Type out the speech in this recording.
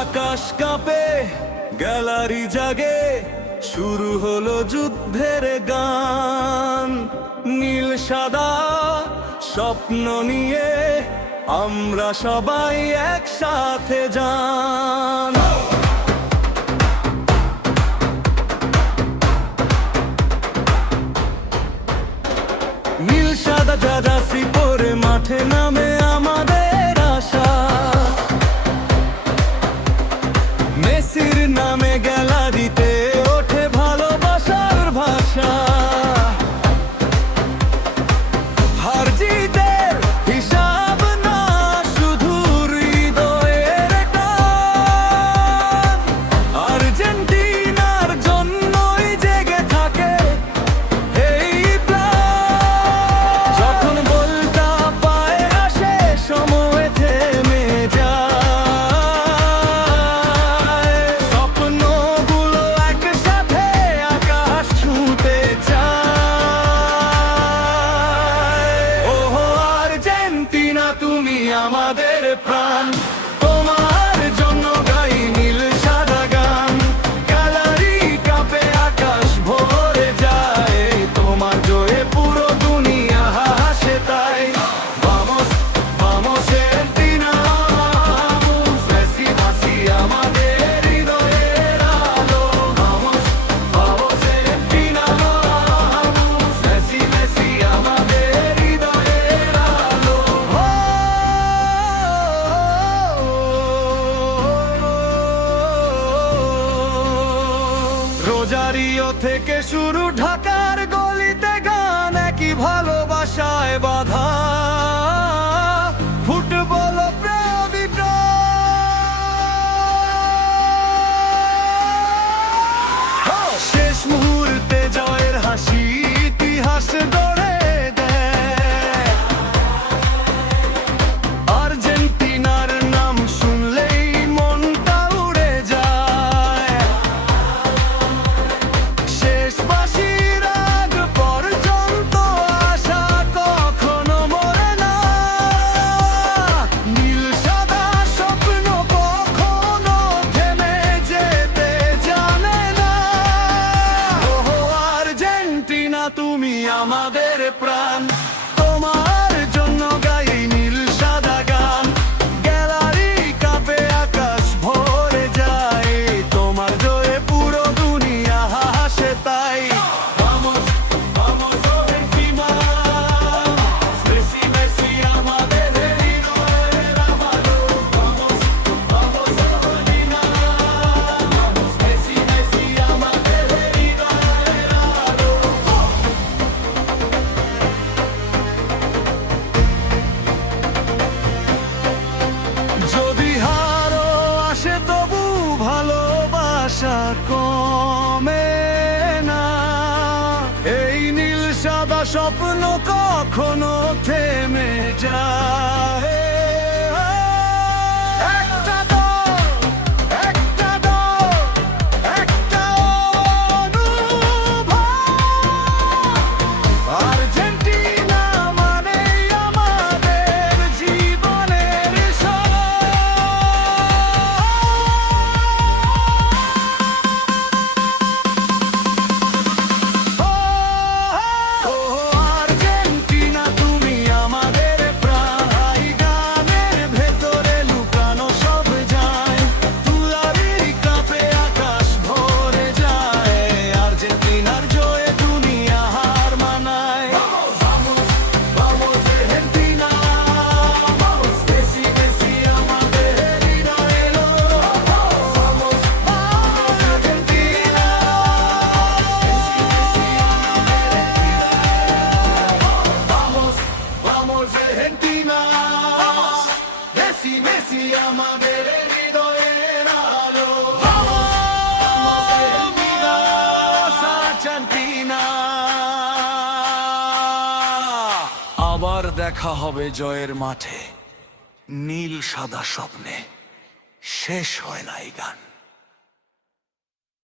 আকাশ কাঁপে, গ্যালারি জাগে, শুরু হলো যুদ্ধের গান। নীল সাদা স্বপ্ন নিয়ে আমরা সবাই একসাথে যান। নীল সাদা জার্সি পরে মাঠে নামে আমাদের আশা। মেসির নামে গ্যালারিতে ওঠে ভালোবাসার ভাষা। হার জিতের হিসাব না, শুধু হৃদয়ের টান। আর্জেন্টিনার জন্যই জেগে থাকে এই প্রাণ। যখন বলটা পায়ে আসে, সময় থেমে যায়। স্বপ্নগুলো একসাথে আকাশ ছুঁতে চায়। ওহো আর্জেন্টিনা, তুমি আমাদের প্রাণ। তোমার জন্য গাই নীল সাদা গান। গ্যালারি কাঁপে, আকাশ ভরে যায়। তোমার জয়ে পুরো দুনিয়া হাসে তাই। Vamos, vamos Argentina, vamos, Messi, Messi আমাদের হৃদয়ের আলো। Vamos, vamos Argentina, vamos, Messi, Messi আমাদের হৃদয়ের আলো। রোজারিও থেকে শুরু, ঢাকার গলিতে গান, একই ভালোবাসায় বাঁধা। ফুটবল প্রেমিক শেষ মুহূর্তে জয়ের হাসি ইতিহাস গড়ে দেয়। আর্জেন্টিনার নাম শুনলেই মনটা উড়ে যায়। শেষ বাঁশির আগ পর্যন্ত আশা কখনো মরে না। নীল সাদা স্বপ্ন কখনো থেমে যেতে জানে না। ওহো আর্জেন্টিনা, তুমি আমাদের প্রাণ। তোমার জন্য গাই নীল সাদা গান। গ্যালারি কাঁপে, আকাশ ভরে যায়। তোমার জয়ে পুরো দুনিয়া হাসে তাই। Vamos, vamos Argentina, Messi, Messi আমাদের হৃদয়ের আলো। Vamos, vamos Argentina, vamos, Messi, Messi আমাদের হৃদয়ের আলো। যদি হারও আসে, তবু ভালোবাসা কমে না। এই নীল সাদা স্বপ্ন কখনো থেমে যায়। একটা দল, একটা দল, একটা অনুভব। আর্জেন্টিনা মানেই আমাদের জীবনের আর্জেন্টিনা, তুমি আমাদের প্রাণ। আবার দেখা হবে জয়ের মাঠে, নীল সাদা স্বপ্নে শেষ হয় না এই গান।